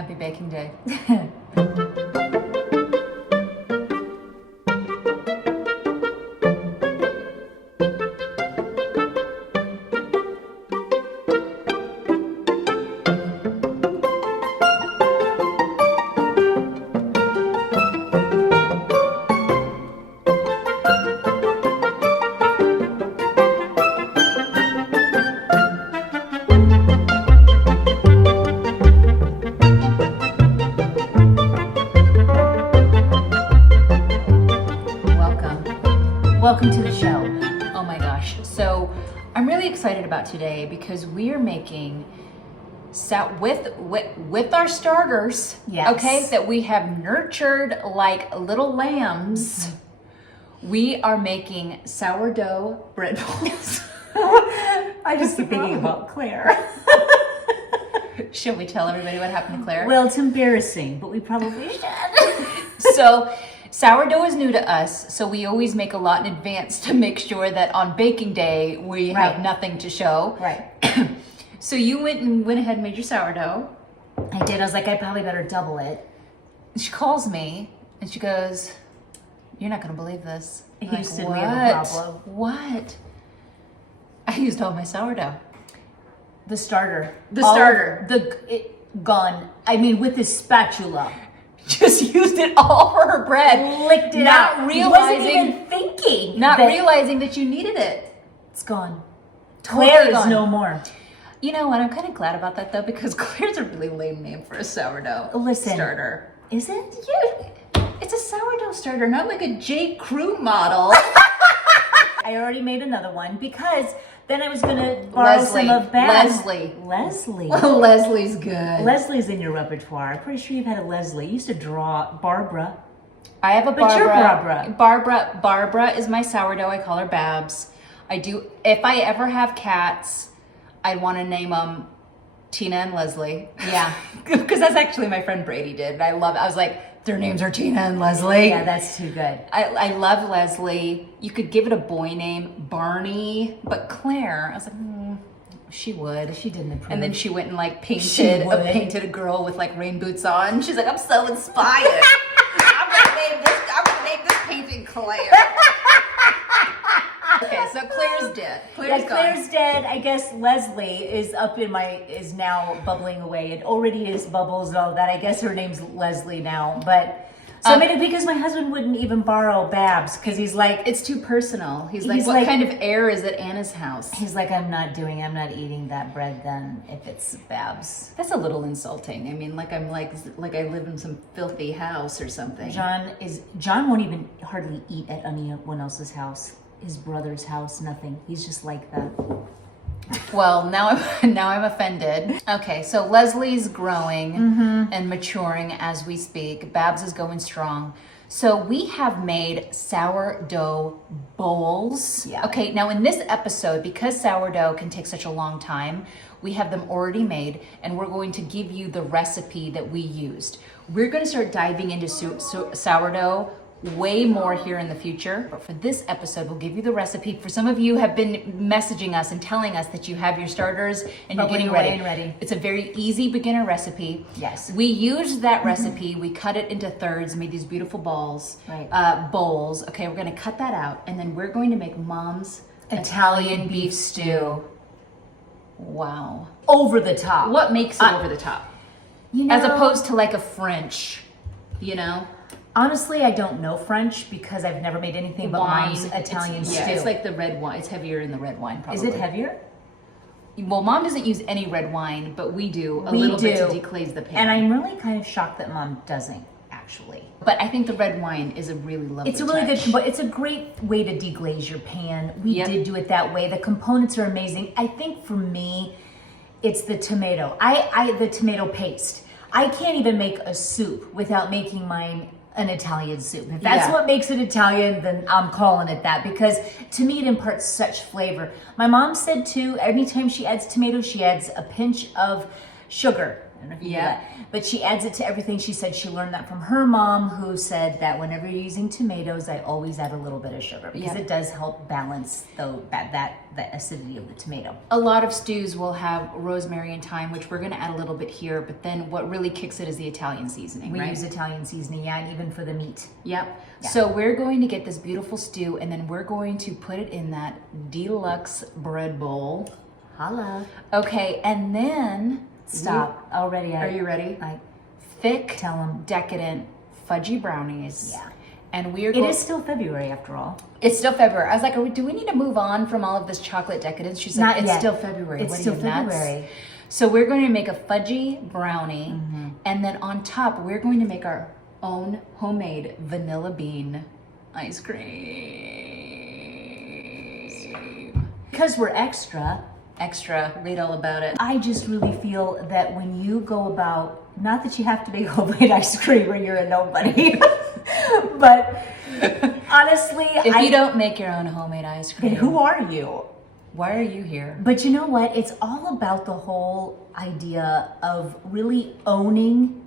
Happy baking day. Welcome to the show. Oh my gosh. So I'm really excited about today because we are making with our starters, yes. Okay, that we have nurtured like little lambs. Mm-hmm. We are making sourdough bread balls. I just keep thinking about Claire. Should we tell everybody what happened to Claire? Well, it's embarrassing, but we probably should. So sourdough is new to us, so we always make a lot in advance to make sure that on baking day we have nothing to show. Right. So you went ahead and made your sourdough. I did. I was like, I probably better double it. She calls me and she goes, "You're not going to believe this." Houston, we have a problem. What? I used all my sourdough. The starter. Gone. I mean, with this spatula. Just used it all for her bread. Licked it out. Not realizing. Wasn't even thinking. Realizing that you needed it. It's gone. Totally Claire is gone. no more. You know what? I'm kind of glad about that though, because Claire's a really lame name for a sourdough starter. Is it? Yeah. It's a sourdough starter, not like a J. Crew model. I already made another one because then I was gonna borrow some of Bab's. Leslie. Well, Leslie's good. Leslie's in your repertoire. I'm pretty sure you've had a Leslie. You used to draw Barbara. I have a Barbara. But you're Barbara. Barbara is my sourdough. I call her Babs. I do. If I ever have cats, I'd want to name them Tina and Leslie. Yeah. Because that's actually my friend Brady did. And I love it. I was like, their names are Tina and Leslie. Yeah, that's too good. I love Leslie. You could give it a boy name, Barney. But Claire, I was like, she would. She didn't approve. And then she went and like painted a girl with like rain boots on. She's like, I'm so inspired. I'm gonna name this painting Claire. Okay, so Claire's dead. Claire's dead. I guess Leslie is is now bubbling away. It already is bubbles and all that. I guess her name's Leslie now. But so I made it because my husband wouldn't even borrow Babs because he's like, it's too personal. He's like, what kind of air is at Anna's house? He's like, I'm not eating that bread then if it's Babs. That's a little insulting. I mean, like I'm like I live in some filthy house or something. John won't even hardly eat at anyone else's house. His brother's house, nothing. He's just like that. Well, now I'm offended. Okay, so Leslie's growing and maturing as we speak. Babs is going strong. So we have made sourdough bowls. Yeah. Okay, now in this episode, because sourdough can take such a long time, we have them already made, and we're going to give you the recipe that we used. We're going to start diving into sourdough way more here in the future, but for this episode we'll give you the recipe. For some of you have been messaging us and telling us that you have your starters and you're getting ready. It's a very easy beginner recipe. Yes. We used that recipe, we cut it into thirds, made these beautiful bowls. Okay, we're gonna cut that out and then we're going to make Mom's Italian beef stew. Wow. Over the top. What makes it over the top? You know, as opposed to like a French, you know? Honestly, I don't know French because I've never made anything but Mom's Italian stew. Yeah, it's like the red wine. It's heavier in the red wine, probably. Is it heavier? Well, Mom doesn't use any red wine, but we do a little bit to deglaze the pan. And I'm really kind of shocked that Mom doesn't, actually. But I think the red wine is a really lovely It's a really good, but it's a great way to deglaze your pan. We did do it that way. The components are amazing. I think for me, it's the tomato. The tomato paste. I can't even make a soup without making mine an Italian soup. If that's what makes it Italian, then I'm calling it that because to me it imparts such flavor. My mom said too, anytime she adds tomatoes, she adds a pinch of sugar I don't know if you Yeah. knew that. But she adds it to everything. She said she learned that from her mom, who said that whenever you're using tomatoes, I always add a little bit of sugar because Yeah. it does help balance the acidity of the tomato. A lot of stews will have rosemary and thyme, which we're going to add a little bit here, but then what really kicks it is the Italian seasoning, We right? use Italian seasoning, yeah, and even for the meat. Yep. Yeah. So we're going to get this beautiful stew, and then we're going to put it in that deluxe bread bowl. Holla. Okay, and then Stop. Already. Are you ready? I Thick, tell them. decadent, fudgy brownies. Yeah. And we're It going. is still February after all. It's still February. I was like, do we need to move on from all of this chocolate decadence? She's Not like, it's yet. still February. It's What are still you, nuts? February. So we're going to make a fudgy brownie, and then on top, we're going to make our own homemade vanilla bean ice cream. Because we're extra. Extra, read all about it. I just really feel that when you go about, not that you have to make homemade ice cream or you're a nobody, but honestly, If you don't make your own homemade ice cream, then who are you? why are you here? But you know what? It's all about the whole idea of really owning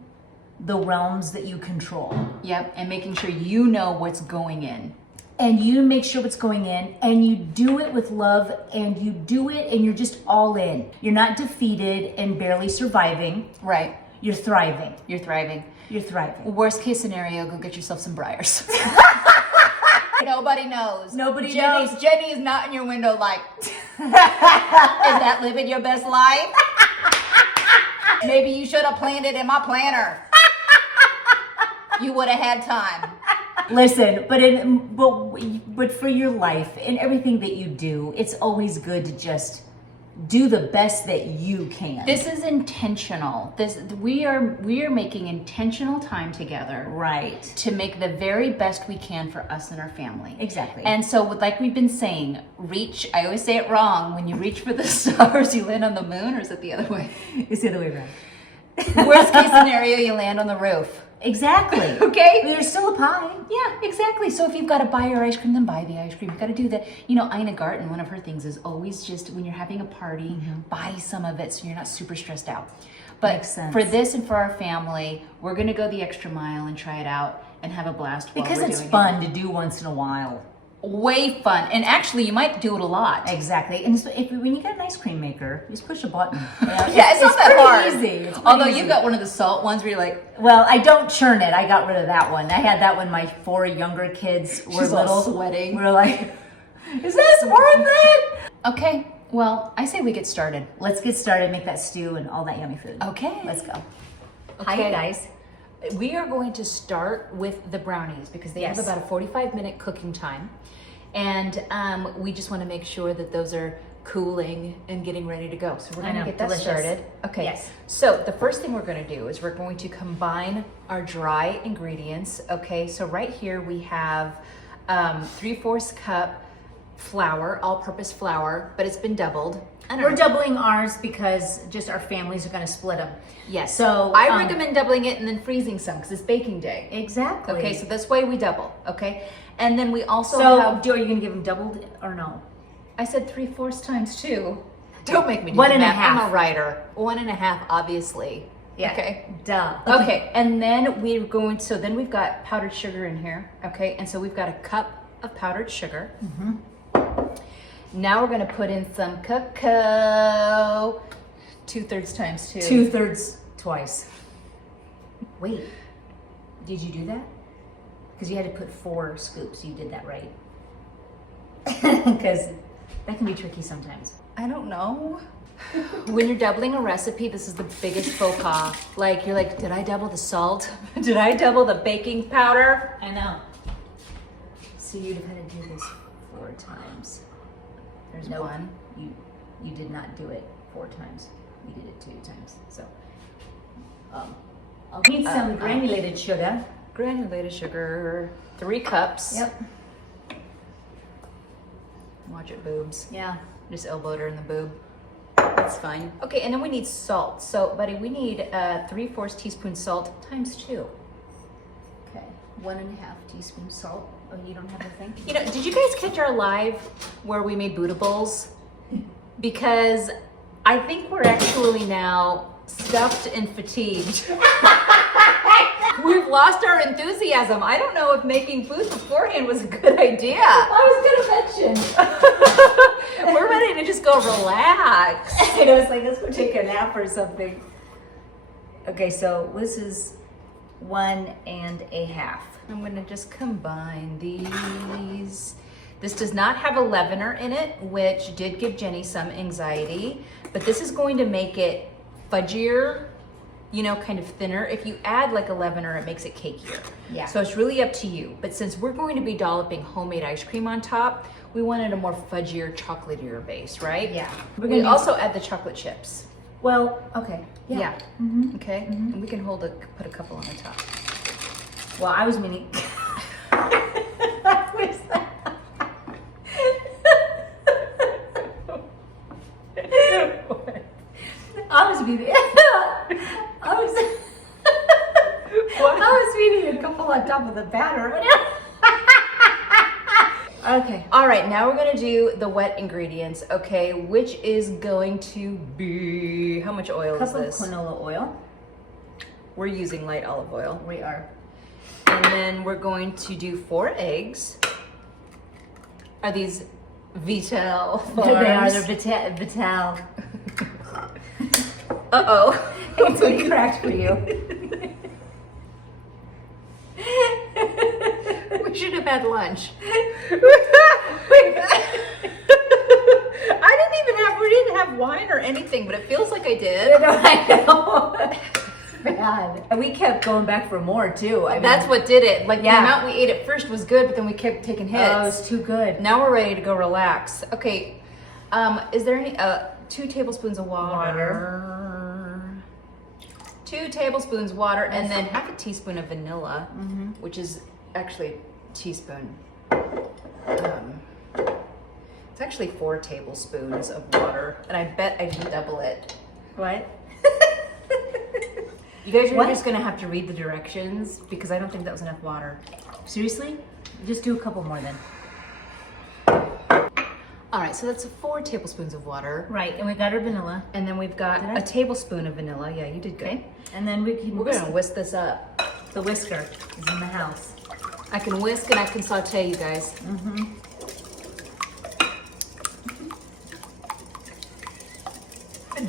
the realms that you control. Yep, and making sure you know what's going in. And you make sure what's going in, and you do it with love, and you do it, and you're just all in. You're not defeated and barely surviving. Right, You're thriving. you're thriving. You're thriving. Worst case scenario, go get yourself some briars. Nobody knows. Nobody Jenny, knows. Jenny is not in your window like, is that living your best life? Maybe you should have planned it in my planner. You would have had time. Listen, but for your life and everything that you do, it's always good to just do the best that you can. This is intentional. We are making intentional time together. Right. To make the very best we can for us and our family. Exactly. And so, like we've been saying, I always say it wrong. When you reach for the stars, you land on the moon, or is it the other way? It's the other way around. Worst case scenario, you land on the roof. Exactly. Okay? There's still a pie. Yeah, exactly. So if you've got to buy your ice cream, then buy the ice cream. You've got to do that. Ina Garten, one of her things is always just when you're having a party, buy some of it so you're not super stressed out. But Makes sense. for this and for our family, we're going to go the extra mile and try it out and have a blast while Because we're it's doing fun to do once in a while. it. Way fun. And actually, you might do it a lot. Exactly. And so when you get an ice cream maker, you just push a button. Yeah, it's not that pretty hard. Easy. It's pretty Although easy. you've got one of the salt ones where you're like, Well, I don't churn it. I got rid of that one. I had that when my 4 younger kids were She's all little. sweating. We were like, is this worth it? okay, well, I say we get started. Let's get started, make that stew and all that yummy food. Okay. Let's go. Okay. Hi, guys. We are going to start with the brownies because they Yes. have about a 45-minute cooking time. And we just want to make sure that those are cooling and getting ready to go. So we're I going to know, get that delicious. started. Okay. Yes. So the first thing we're going to do is we're going to combine our dry ingredients. Okay. So right here we have 3/4 cup flour, all-purpose flour, but it's been doubled. I don't We're know. doubling ours because just our families are going to split them. Yes. So, I recommend doubling it and then freezing some because it's baking day. Exactly. Okay, so this way we double, okay? And then we also So, have, are you going to give them doubled or no? I said 3/4 times 2. Don't make me do 1 the and a math. half. I'm a writer. 1 and a half, obviously. Okay. Duh. Okay, and then we're going, so then we've got powdered sugar in here, okay? And so we've got a cup of powdered sugar. Now we're gonna put in some cocoa. 2/3 times 2. 2/3 twice. Wait, did you do that? Because you had to put 4 scoops. You did that right. Because that can be tricky sometimes. I don't know. When you're doubling a recipe, this is the biggest faux pas. Like, you're like, did I double the salt? Did I double the baking powder? I know. So you'd have had to do this 4 times. There's Nope. one. You did not do it 4 times. You did it 2 times. So I'll need some granulated sugar. Granulated sugar, 3 cups. Yep. Watch it, boobs. Yeah. Just elbowed her in the boob. That's fine. Okay, and then we need salt. So, buddy, we need 3/4 teaspoon salt times 2. Okay. 1.5 teaspoons salt. Oh, you don't have the thing? You know, did you guys catch our live where we made Buddha bowls? Because I think we're actually now stuffed and fatigued. We've lost our enthusiasm. I don't know if making food beforehand was a good idea. I was gonna mention. We're ready to just go relax. I know, it's like, let's go take a nap or something. Okay, so this is 1.5. I'm gonna just combine these. This does not have a leavener in it, which did give Jenny some anxiety, but this is going to make it fudgier, you know, kind of thinner. If you add like a leavener, it makes it cakier. Yeah. So it's really up to you. But since we're going to be dolloping homemade ice cream on top, we wanted a more fudgier, chocolatier base, right? Yeah. We also add the chocolate chips. Well, okay. Yeah. Mm-hmm. Okay. And we can put a couple on the top. Well, I was meaning. I was meaning a couple on top of the batter. Okay. All right. Now we're gonna do the wet ingredients. Okay, which is going to be how much oil is this? Cup of canola oil. We're using light olive oil. We are. And then we're going to do 4 eggs. Are these Vital Farms? They are. They're Vital. Uh-oh. It's been cracked for you. We should have had lunch. We didn't have wine or anything, but it feels like I did. I know. Bad. And we kept going back for more too. I mean, that's what did it. Like yeah. The amount we ate at first was good, but then we kept taking hits. Oh, it was too good. Now we're ready to go relax. Okay. Is there any 2 tablespoons of water? 2 tablespoons water, and then half a teaspoon of vanilla, which is actually a teaspoon. It's actually 4 tablespoons of water, and I bet I didn't double it. What? You guys are just gonna have to read the directions because I don't think that was enough water. Seriously? Just do a couple more then. All right, so that's 4 tablespoons of water. Right, and we got our vanilla. And then we've got a tablespoon of vanilla. Yeah, you did good. Okay. And then we're gonna whisk this up. The whisker is in the house. I can whisk and I can saute, you guys.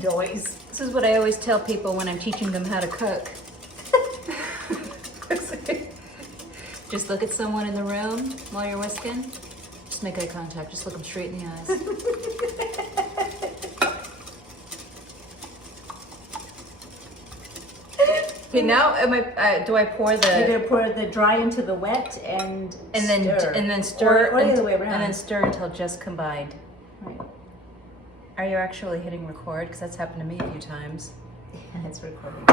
Noise. This is what I always tell people when I'm teaching them how to cook. Just look at someone in the room while you're whisking. Just make eye contact. Just look them straight in the eyes. Okay, now do I pour the? You're gonna pour the dry into the wet and then stir or the other way around. and then stir until just combined. Right. Are you actually hitting record? Because that's happened to me a few times. Yeah, it's recording.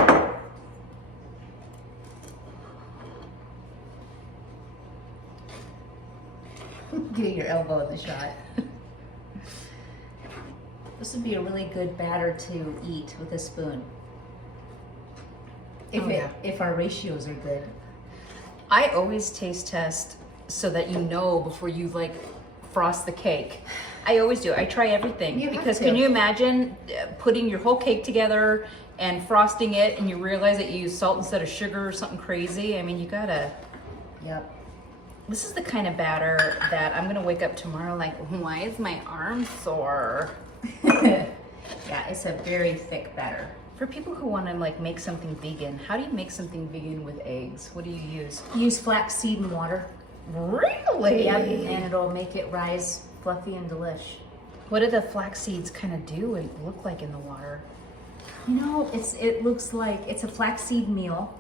Get your elbow in the shot. This would be a really good batter to eat with a spoon. If our ratios are good. I always taste test so that you know before you like frost the cake. I always do. I try everything because can you imagine putting your whole cake together and frosting it and you realize that you use salt instead of sugar or something crazy? I mean, you gotta. Yep. This is the kind of batter that I'm gonna wake up tomorrow like, why is my arm sore? Yeah, it's a very thick batter. For people who want to like make something vegan, how do you make something vegan with eggs? What do you use? Use flaxseed and water. Really? Yep, and it'll make it rise fluffy and delish. What do the flax seeds kind of do and look like in the water? You know, it looks like it's a flaxseed meal,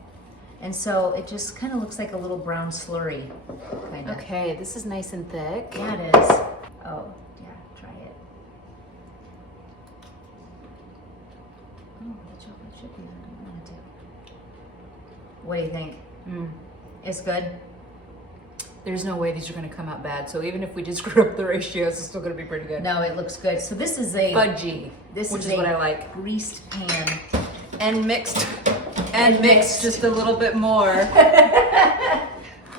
and so it just kind of looks like a little brown slurry, kind of. Okay, this is nice and thick. Yeah, it is. Oh, yeah, try it. Oh, the chocolate chip is I want to do. What do you think? It's good? There's no way these are going to come out bad. So even if we just screw up the ratios, it's still going to be pretty good. No, it looks good. So this is a fudgy, which is what I like. Greased pan and mixed just a little bit more.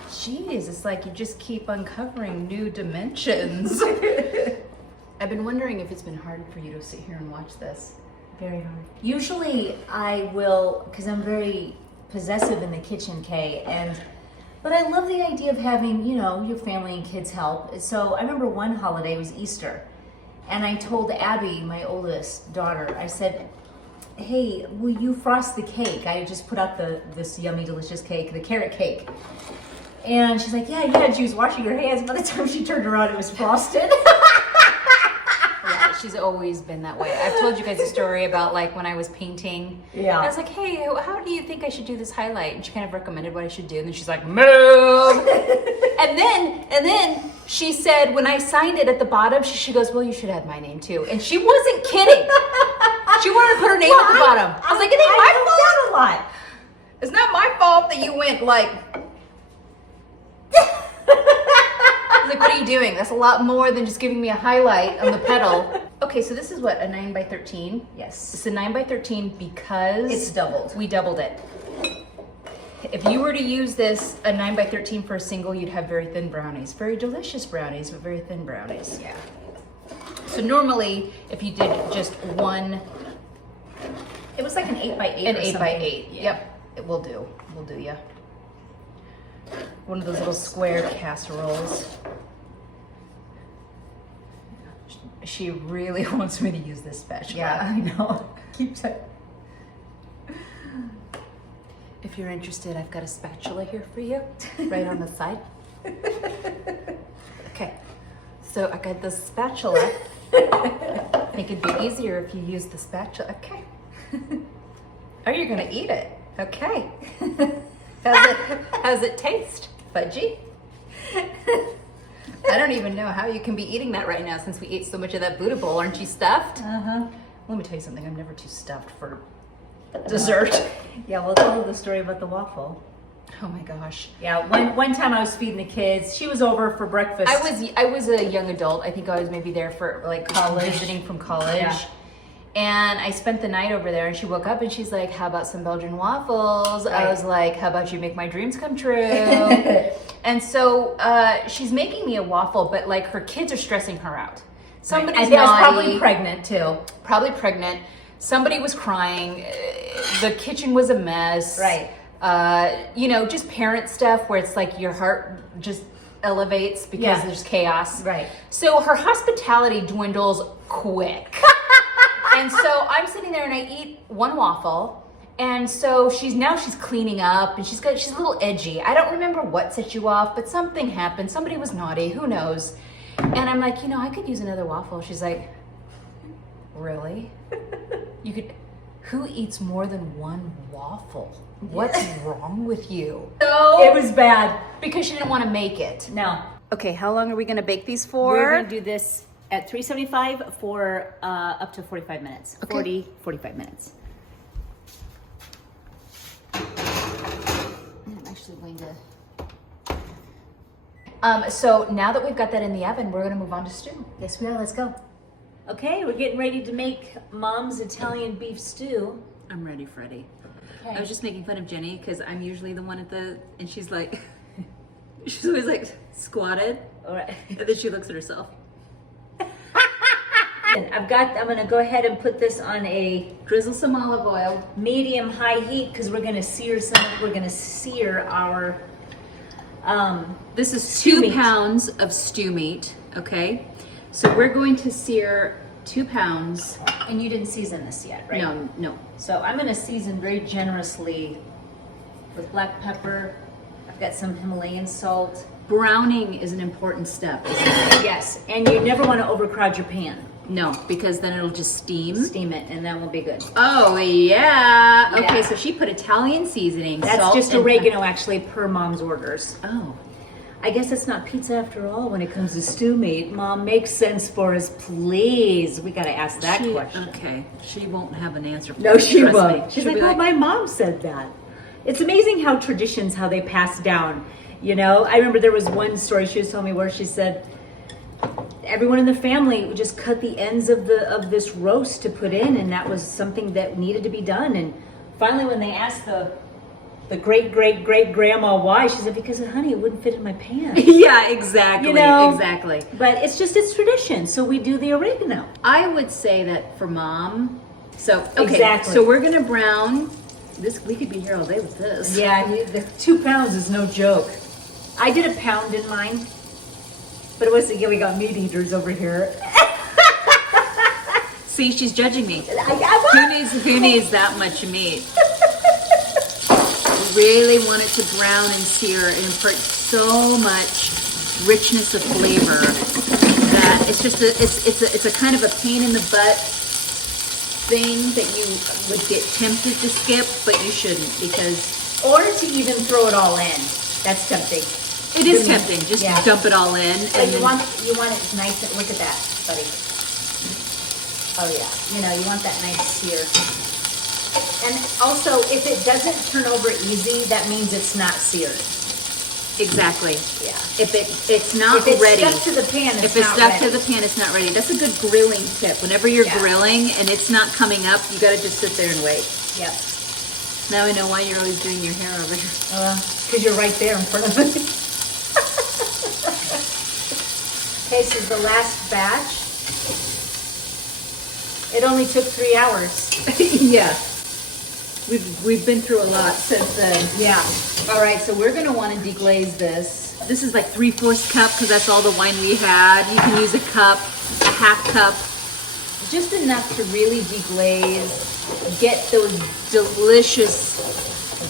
Jeez, it's like you just keep uncovering new dimensions. I've been wondering if it's been hard for you to sit here and watch this. Very hard. Usually I will, because I'm very possessive in the kitchen, Kay, but I love the idea of having, you know, your family and kids help. So I remember one holiday was Easter, and I told Abby, my oldest daughter, I said, hey, will you frost the cake? I just put out this yummy, delicious cake, the carrot cake. And she's like, yeah, she was washing her hands. By the time she turned around, it was frosted. Yeah, she's always been that way. I've told you guys a story about like when I was painting. Yeah. I was like, hey, how do you think I should do this highlight? And she kind of recommended what I should do. And then she's like, move. and then she said, when I signed it at the bottom, she goes, well, you should have my name too. And she wasn't kidding. She wanted to put her name at the bottom. I was like, it ain't my fault. A lot. It's not my fault that you went like. I was like, what are you doing? That's a lot more than just giving me a highlight on the petal. Okay, so this is what, a 9 by 13? Yes. It's a 9 by 13 because It's doubled. we doubled it. If you were to use this, a 9 by 13 for a single, you'd have very thin brownies. Very delicious brownies, but very thin brownies. Yeah. So normally, if you did just one, It was like an 8 by 8 an or 8 by something. 8. Yeah. Yep, it will do. We'll do ya. One of those little square casseroles. She really wants me to use this spatula. Yeah, I know. Keeps it. If you're interested, I've got a spatula here for you, right on the side. Okay, so I got this spatula. I think it'd be easier if you use the spatula. Okay. Oh, you're gonna eat it. Okay. How's it taste? Fudgy? I don't even know how you can be eating that right now since we ate so much of that Buddha bowl. Aren't you stuffed? Uh-huh. Let me tell you something. I'm never too stuffed for dessert. Yeah, we'll tell the story about the waffle. Oh my gosh. Yeah, one time I was feeding the kids. She was over for breakfast. I was a young adult. I think I was maybe there for like College. visiting from college. Yeah. And I spent the night over there and she woke up and she's like, how about some Belgian waffles? Right. I was like, how about you make my dreams come true? And so she's making me a waffle, but like her kids are stressing her out. Somebody's I think I was naughty, probably pregnant too. probably pregnant. Somebody was crying. The kitchen was a mess. Right. You know, just parent stuff where it's like your heart just elevates because Yeah. there's chaos. Right. So her hospitality dwindles quick. And so I'm sitting there and I eat one waffle. And so she's cleaning up and she's a little edgy. I don't remember what set you off, but something happened. Somebody was naughty, who knows? And I'm like, you know, I could use another waffle. She's like, really? You could, who eats more than one waffle? What's wrong with you? So It was bad. because she didn't want to make it. No. Okay, how long are we gonna bake these for? We're going to do this at 375 for up to 45 minutes. Okay. 40, 45 minutes. I'm actually going to. So now that we've got that in the oven, we're gonna move on to stew. Yes, we are. Let's go. Okay, we're getting ready to make Mom's Italian beef stew. I'm ready, Freddie. Okay. I was just making fun of Jenny because I'm usually the one and she's like, she's always like squatted. All right. And then she looks at herself. And I'm gonna go ahead and put this on a Drizzle some olive oil. medium-high heat because we're gonna sear our This is Stew 2 meat. pounds of stew meat, okay? So we're going to sear 2 pounds. and you didn't season this yet, right? No. So I'm gonna season very generously with black pepper. I've got some Himalayan salt. Browning is an important step, isn't it? Yes, and you never want to overcrowd your pan. No, because then it'll just steam. Steam it, and that will be good. Oh, yeah. Okay, Yeah. so she put Italian seasoning, That's salt, just and oregano, actually, per Mom's orders. Oh. I guess it's not pizza after all when it comes to stew meat. Mom, make sense for us, please. We gotta ask that question. Okay, she won't have an answer for No, it, she trust won't. me. She's She'll like, be well, my mom said that. It's amazing how traditions, how they pass down. You know, I remember there was one story she was telling me where she said everyone in the family would just cut the ends of this roast to put in, and that was something that needed to be done. And finally, when they asked the great grandma why, she said, because honey, it wouldn't fit in my pan. Yeah, exactly. You know? Exactly. But it's tradition, so we do the oregano. I would say that for Mom, So, okay, Exactly. so we're gonna brown this. We could be here all day with this. Yeah, the 2 pounds is no joke. I did a pound in mine, but it was, again, we got meat eaters over here. See, she's judging me. I Who needs that much meat? Really want it to brown and sear and impart so much richness of flavor that it's just it's a kind of a pain in the butt thing that you would get tempted to skip, but you shouldn't, because Or to even throw it all in. That's tempting. it is tempting. Just Yeah. dump it all in. But And you then, want it nice. Look at that, buddy. Oh yeah, you want that nice sear. And also, if it doesn't turn over easy, that means it's not seared. exactly. Yeah. If it's not If it's ready. stuck to the pan, it's If it's not stuck ready. to the pan, it's not ready. That's a good grilling tip. Whenever you're Yeah. grilling and it's not coming up, you gotta just sit there and wait. Yep. Now I know why you're always doing your hair over here. Because you're right there in front of me. Okay, this is the last batch. It only took 3 hours. Yeah. We've been through a lot since then. Yeah. All right, so we're gonna want to deglaze this. This is like 3/4 cup because that's all the wine we had. You can use a cup, a half cup, just enough to really deglaze. Get those delicious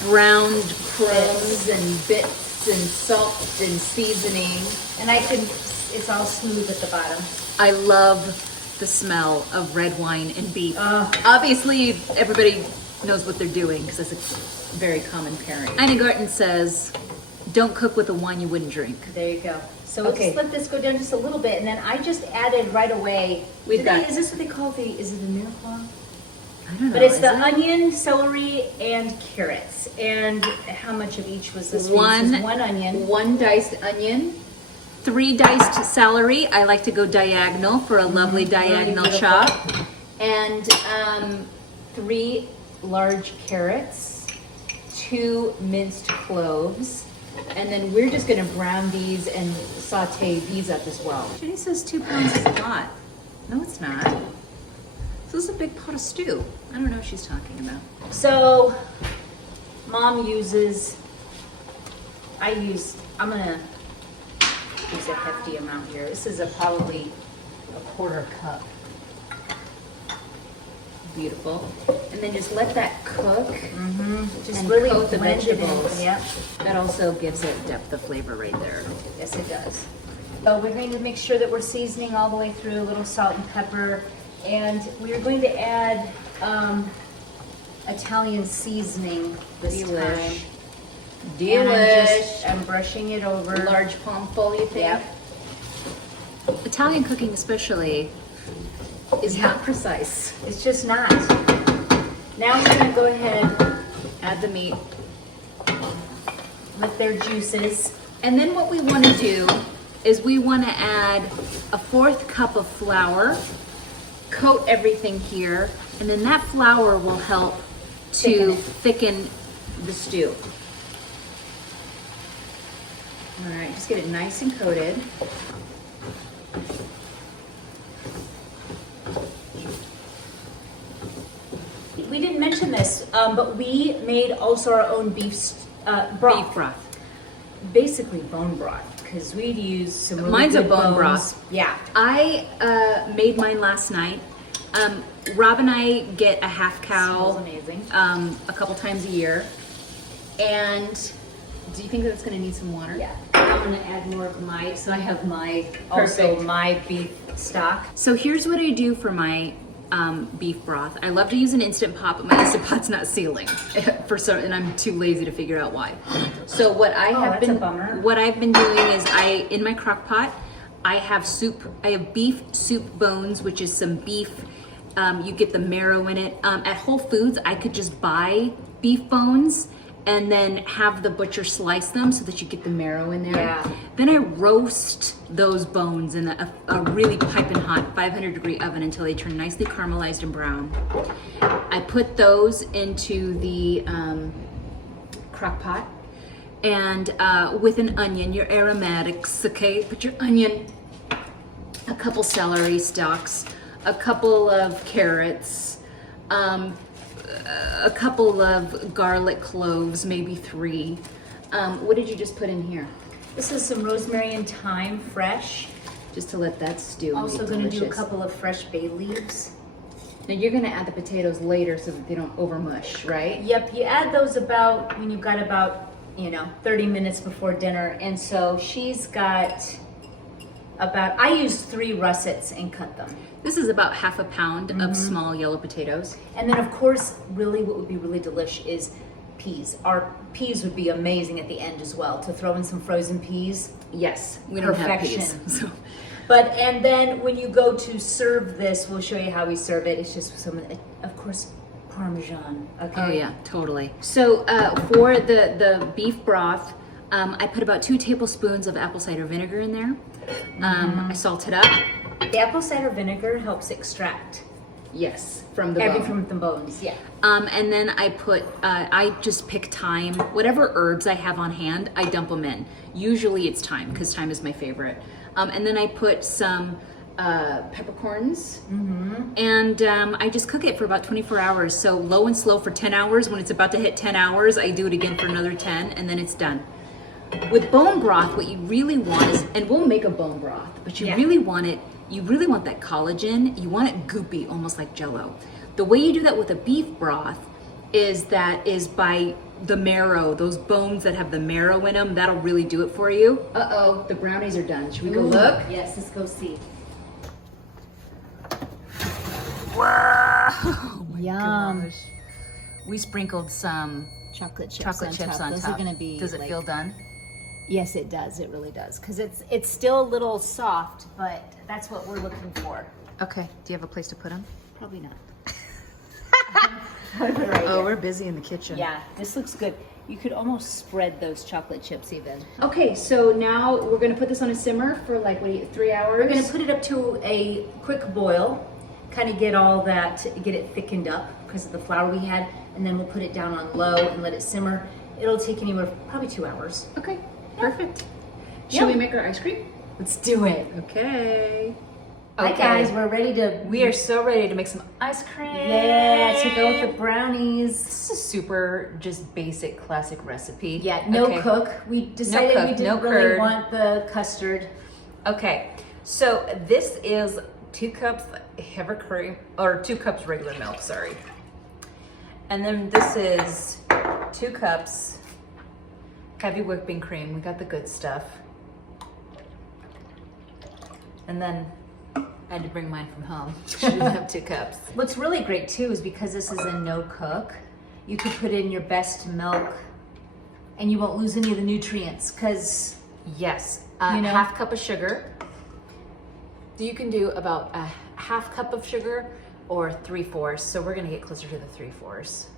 browned crumbs and bits and salt and seasoning. And it's all smooth at the bottom. I love the smell of red wine and beef. Oh. Obviously, everybody knows what they're doing because it's a very common pairing. Ina Garten says, don't cook with a wine you wouldn't drink. There you go. So we'll Okay. just let this go down just a little bit, and then I just added right away. Is this what they call is it a miracle? I don't know. But it's is the it? onion, celery, and carrots. And how much of each was this? One- This is one onion. One diced onion, 3 diced celery. I like to go diagonal for a lovely diagonal beautiful. chop. And 3 large carrots, 2 minced cloves, and then we're just gonna brown these and saute these up as well. Jenny says 2 pounds is a lot. No, it's not. This is a big pot of stew. I don't know what she's talking about. So, Mom uses, I'm gonna use a hefty amount here. This is probably a 1/4 cup. Beautiful. And then just let that cook. Just And really coat the blend it in. vegetables. Yep. That also gives it depth of flavor right there. Yes, it does. So we're going to make sure that we're seasoning all the way through, a little salt and pepper, and we're going to add Italian seasoning this time. Delish. I'm brushing it over. Large palmful, you think? Yep. Italian cooking especially is not precise. It's just not. Now we're going to go ahead Add the meat. with their juices. And then what we want to do is we want to add a 1/4 cup of flour, coat everything here, and then that flour will help to thicken the stew. All right, just get it nice and coated. We didn't mention this, but we made also our own beef broth. Beef broth. Basically bone broth, because we'd use some really Mine's a good bone bones. broth. Yeah. I made mine last night. Rob and I get a half cow Smells amazing. a couple times a year. And do you think that's going to need some water? Yeah. I'm gonna add more of so I have my, also Perfect. my beef stock. So here's what I do for my beef broth. I love to use an Instant Pot, but my Instant Pot's not sealing and I'm too lazy to figure out why. So what I have that's a bummer. what I've been doing is in my crock pot, I have beef soup bones, which is some beef. You get the marrow in it. At Whole Foods, I could just buy beef bones and then have the butcher slice them so that you get the marrow in there. Yeah. Then I roast those bones in a really piping hot 500-degree oven until they turn nicely caramelized and brown. I put those into the crock pot, and with an onion, your aromatics, okay? Put your onion, a couple celery stalks, a couple of carrots, a couple of garlic cloves, maybe 3. What did you just put in here? This is some rosemary and thyme, fresh. Just to let that stew. Also going to do a couple of fresh bay leaves. Now you're going to add the potatoes later so that they don't overmush, right? Yep, you add those about when you've got about 30 minutes before dinner. And so she's got about, I used 3 russets and cut them. This is about half a pound of small yellow potatoes. And then of course, really what would be really delicious is peas. Our peas would be amazing at the end as well, to throw in some frozen peas. Yes, we don't have Perfection. peas. So. But, and then when you go to serve this, we'll show you how we serve it. It's just some, of course, Parmesan. Okay. Oh yeah, totally. So for the beef broth, I put about 2 tablespoons of apple cider vinegar in there. I salt it up. The apple cider vinegar helps extract Yes, from the bone. from the bones. Yeah. And then I put, I just pick thyme. Whatever herbs I have on hand, I dump them in. Usually it's thyme, because thyme is my favorite. And then I put some peppercorns, and I just cook it for about 24 hours. So low and slow for 10 hours. When it's about to hit 10 hours, I do it again for another 10, and then it's done. With bone broth, what you really want is, and we'll make a bone broth, but you really want it, you really want that collagen. You want it goopy, almost like Jell-O. The way you do that with a beef broth is by the marrow, those bones that have the marrow in them. That'll really do it for you. Uh-oh, the brownies are done. Should we go look? Yes, let's go see. Wow! Oh my Yum. gosh. We sprinkled some Chocolate chips on top. Those top. are gonna be. Does it feel done? Yes, it does. It really does. Because it's still a little soft, but that's what we're looking for. Okay. Do you have a place to put them? Probably not. Oh, we're busy in the kitchen. Yeah, this looks good. You could almost spread those chocolate chips even. Okay, so now we're gonna put this on a simmer for like, what do you, 3 hours? We're gonna put it up to a quick boil, kind of get all that, get it thickened up because of the flour we had, and then we'll put it down on low and let it simmer. It'll take anywhere, probably 2 hours. Okay, perfect. Should we make our ice cream? Let's do it. Okay. Hi guys, we're ready to. We are so ready to make some ice cream. Yeah, to go with the brownies. This is a super, just basic, classic recipe. Yeah, no Okay. cook. We decided cook, we didn't no really curd. want the custard. Okay, so this is 2 cups heavy cream, or 2 cups regular milk, sorry. And then this is 2 cups heavy whipping cream. We got the good stuff. And then I had to bring mine from home. She didn't have 2 cups. What's really great too is because this is a no cook, you could put in your best milk and you won't lose any of the nutrients because Yes, You know? half cup of sugar. You can do about a half cup of sugar or 3/4. So we're gonna get closer to the 3/4.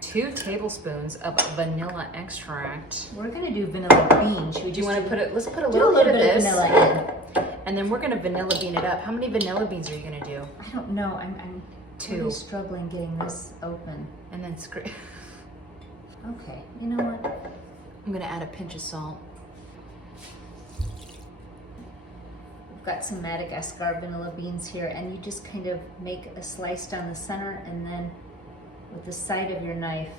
2 tablespoons of vanilla extract. we're gonna do vanilla bean. Should we Do you just want to put it? Let's put a do little, a little bit of this, vanilla in? and then we're gonna vanilla bean it up. How many vanilla beans are you gonna do? I don't know. I'm 2. really struggling getting this open. And then screw. Okay, you know what? I'm gonna add a pinch of salt. We've got some Madagascar vanilla beans here, and you just kind of make a slice down the center, and then with the side of your knife,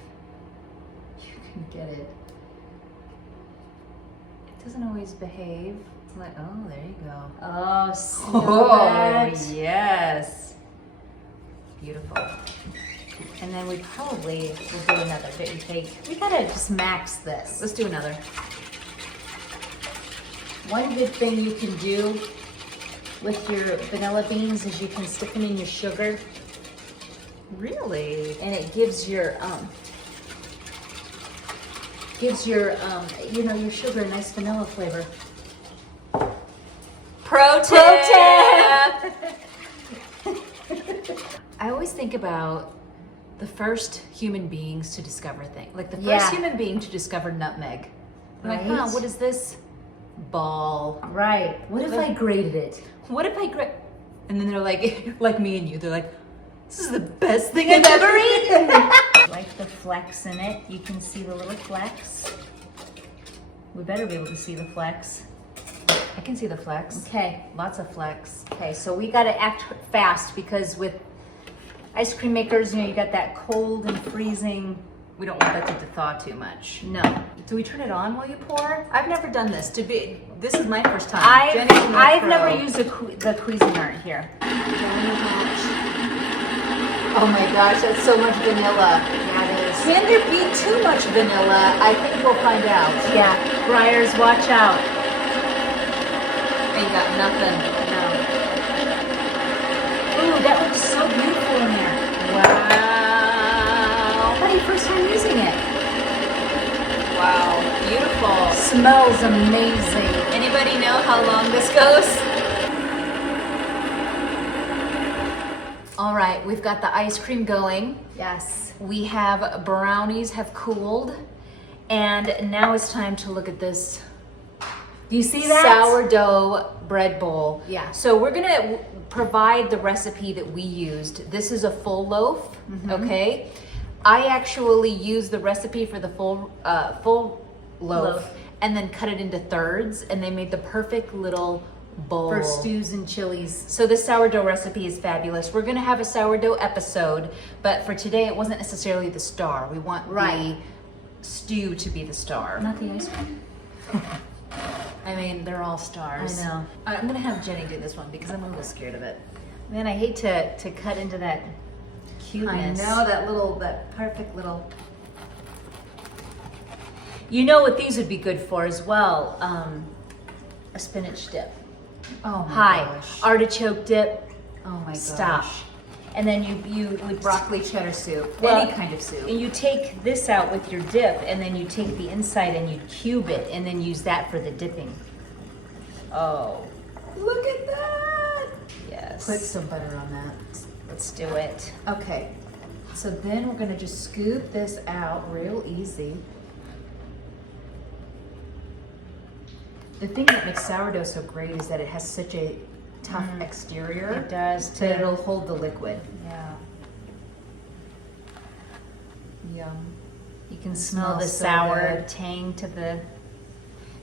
you can get it. It doesn't always behave. It's like, oh, there you go. Oh, smell that. yes. Beautiful. And then we probably will do another, don't you think? We gotta just max this. Let's do another. One good thing you can do with your vanilla beans is you can stick them in your sugar, Really? and it gives your you know, your sugar a nice vanilla flavor. Pro tip! I always think about the first human beings to discover things. Like the first Yeah. human being to discover nutmeg. I'm like, Right. huh, what is this? Ball. Right. What if I grated it? What if I And then they're like, like me and you, they're like, this is the best thing I've ever eaten. Like the flecks in it. You can see the little flecks. We better be able to see the flecks. I can see the flecks. Okay. Lots of flecks. Okay, so we gotta act fast because with ice cream makers, you know, you got that cold and freezing. We don't want that to thaw too much. No. Do we turn it on while you pour? I've never done this. This is my first time. Jenny's no I've pro. never used the Cuisinart here. Oh my gosh, that's so much vanilla. Yeah, it is. Can there be too much vanilla? I think we'll find out. Yeah, Briars, watch out. Ain't got nothing. No. Ooh, that looks so beautiful in there. Wow. Honey, first time using it. Wow. Beautiful. Smells amazing. Anybody know how long this goes? All right, we've got the ice cream going. Yes. We have brownies have cooled. And now it's time to look at this Do you see that? sourdough bread bowl. Yeah. So we're gonna provide the recipe that we used. This is a full loaf, okay? I actually used the recipe for the full loaf and then cut it into thirds, and they made the perfect little bowl. For stews and chilies. So the sourdough recipe is fabulous. We're gonna have a sourdough episode, but for today it wasn't necessarily the star. We want the stew to be the star. Not the ice cream. I mean, they're all stars. I know. All right, I'm gonna have Jenny do this one because I'm a little scared of it. Man, I hate to cut into that cuteness. I know that perfect little. You know what these would be good for as well? A spinach dip. Oh my Hi, gosh. artichoke dip. Oh my gosh. Stop. And then you would Broccoli cheddar soup. Well, Any kind of soup. And you take this out with your dip, and then you take the inside and you cube it, and then use that for the dipping. Oh, look at that. Yes. Put some butter on that. Let's do it. Okay, so then we're gonna just scoop this out real easy. The thing that makes sourdough so great is that it has such a tough exterior. It does So too. it'll hold the liquid. Yeah. Yum. You can smell the Smells so sour good. tang to the.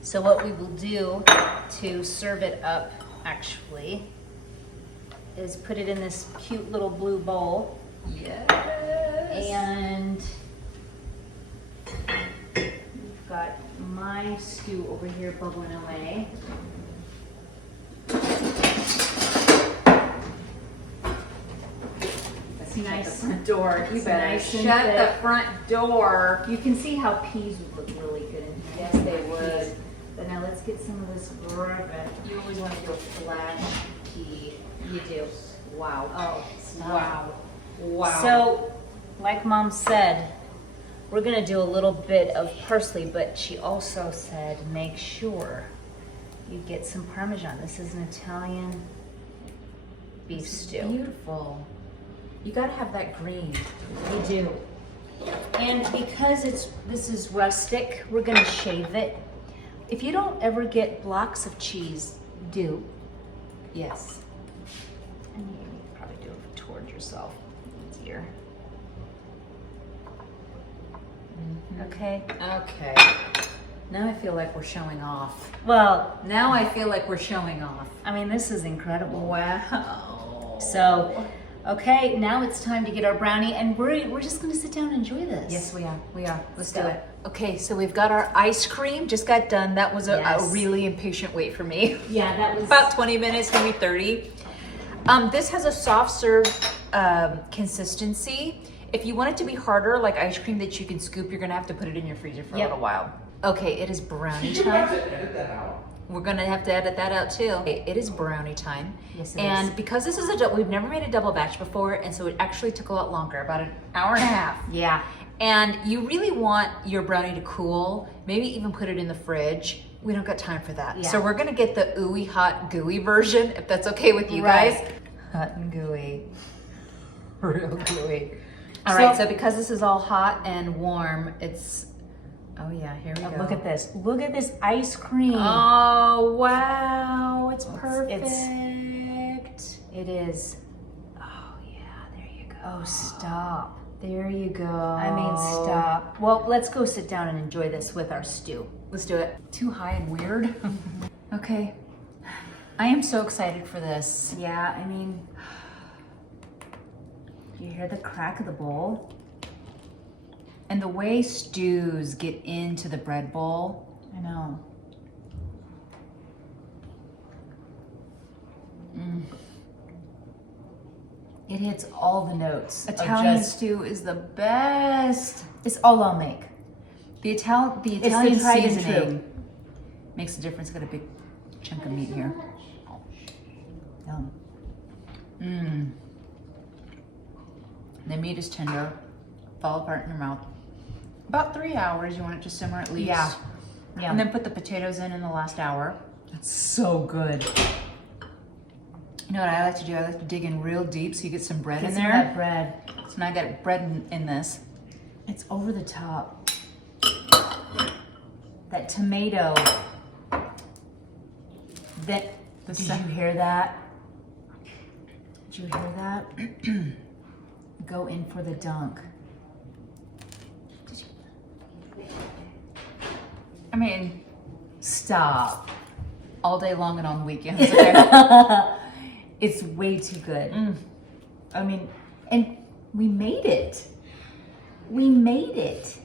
So what we will do to serve it up, actually, is put it in this cute little blue bowl, Yes. and we've got my stew over here bubbling away. That's nice. Shut the front door. You It's better nice and shut the thick. front door. You can see how peas would look really good in here. Yes, they would. But now let's get some of this bread. You always want to go flash pea. You do. Wow. Oh, stop. Wow. Wow. So, like Mom said, we're gonna do a little bit of parsley, but she also said make sure you get some Parmesan. This is an Italian beef stew. Beautiful. You gotta have that green. We do. And because this is rustic, we're gonna shave it. If you don't ever get blocks of cheese, do. Yes. And you can probably do it toward yourself. Easier. Okay. Okay. Now I feel like we're showing off. Well, Now I feel like we're showing off. I mean, this is incredible. Wow. So, okay, now it's time to get our brownie, and we're just gonna sit down and enjoy this. Yes, we are. We are. Let's So- do it. Okay, so we've got our ice cream. Just got done. That was a Yes. really impatient wait for me. Yeah, that was About 20 minutes, maybe 30. This has a soft serve consistency. If you want it to be harder, like ice cream that you can scoop, you're gonna have to put it in your freezer for a Yep. little while. Okay, it is brownie Did you have time. to edit that out? We're gonna have to edit that out too. Okay, it is brownie time. Yes, it and is. because this is we've never made a double batch before, and so it actually took a lot longer, about an hour and a half. Yeah. And you really want your brownie to cool, maybe even put it in the fridge. We don't got time for that. Yeah. So we're gonna get the ooey hot gooey version, if that's okay with you Right. guys. Hot and gooey. Real gooey. All All right. right, so because this is all hot and warm, it's, oh yeah, here we go. Look at this. Look at this ice cream. Oh, wow, it's perfect. It is. Oh yeah, there you go. Oh, stop. There you go. I mean, stop. Well, let's go sit down and enjoy this with our stew. Let's do it. Too high and weird. Okay, I am so excited for this. Yeah, I mean, you hear the crack of the bowl? And the way stews get into the bread bowl. I know. It hits all the notes. Italian stew is the best. It's all I'll make. The Italian tried and seasoning true. makes a difference. Got a big chunk of meat here. Yum. The meat is tender, fall apart in your mouth. About 3 hours, you want it to simmer at least. Yeah. Yeah. And then put the potatoes in the last hour. It's so good. You know what I like to do? I like to dig in real deep so you get some bread in Some there. of that bread. So now I got bread in this. It's over the top. That tomato. Did you hear that? Did you hear that? Go in for the dunk. I mean, Stop. all day long and on weekends. Okay? It's way too good. I mean, and we made it. We made it.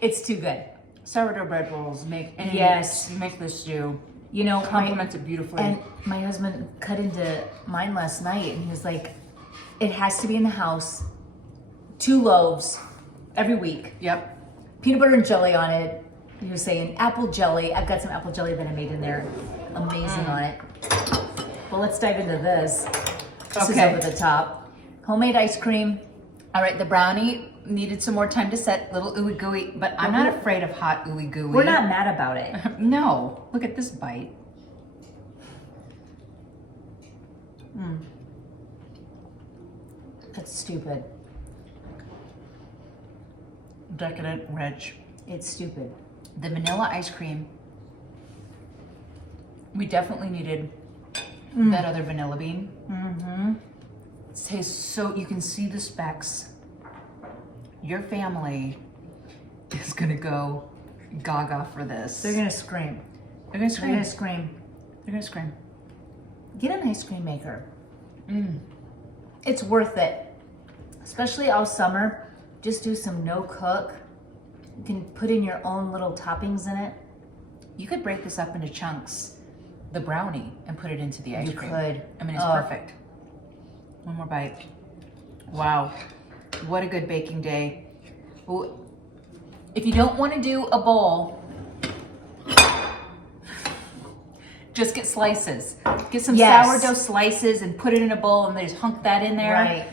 It's too good. Sourdough bread rolls make Yes. you make this stew. You know, Complements it beautifully. And my husband cut into mine last night and he was like, it has to be in the house. 2 loaves every week. Yep. Peanut butter and jelly on it. He was saying apple jelly. I've got some apple jelly that I made in there. Amazing on it. Well, let's dive into this. This is Okay. over the top. Homemade ice cream. All right, the brownie needed some more time to set, little ooey gooey, but I'm not afraid of hot ooey gooey. We're not mad about it. No, look at this bite. That's stupid. Decadent, rich. It's stupid. The vanilla ice cream, we definitely needed that other vanilla bean. It tastes so, you can see the specks. Your family is gonna go gaga for this. They're gonna scream. They're gonna They're scream. gonna scream. They're gonna scream. Get an ice cream maker. It's worth it. Especially all summer. Just do some no cook. You can put in your own little toppings in it. You could break this up into chunks, the brownie, and put it into the ice You cream. could. I mean, it's Oh. perfect. One more bite. Wow, what a good baking day. Well, if you don't want to do a bowl, just get slices. Get some Yes. sourdough slices and put it in a bowl and just hunk that in there. Right.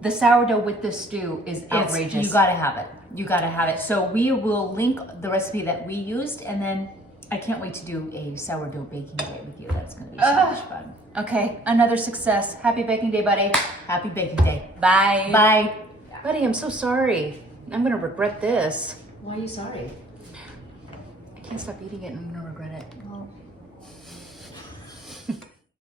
The sourdough with this stew is outrageous. You gotta have it. You gotta have it. So we will link the recipe that we used, and then I can't wait to do a sourdough baking day with you. That's gonna be so much fun. Okay, another success. Happy baking day, buddy. Happy baking day. Bye. Bye. Buddy, I'm so sorry. I'm gonna regret this. Why are you sorry? I can't stop eating it and I'm gonna regret it. Well,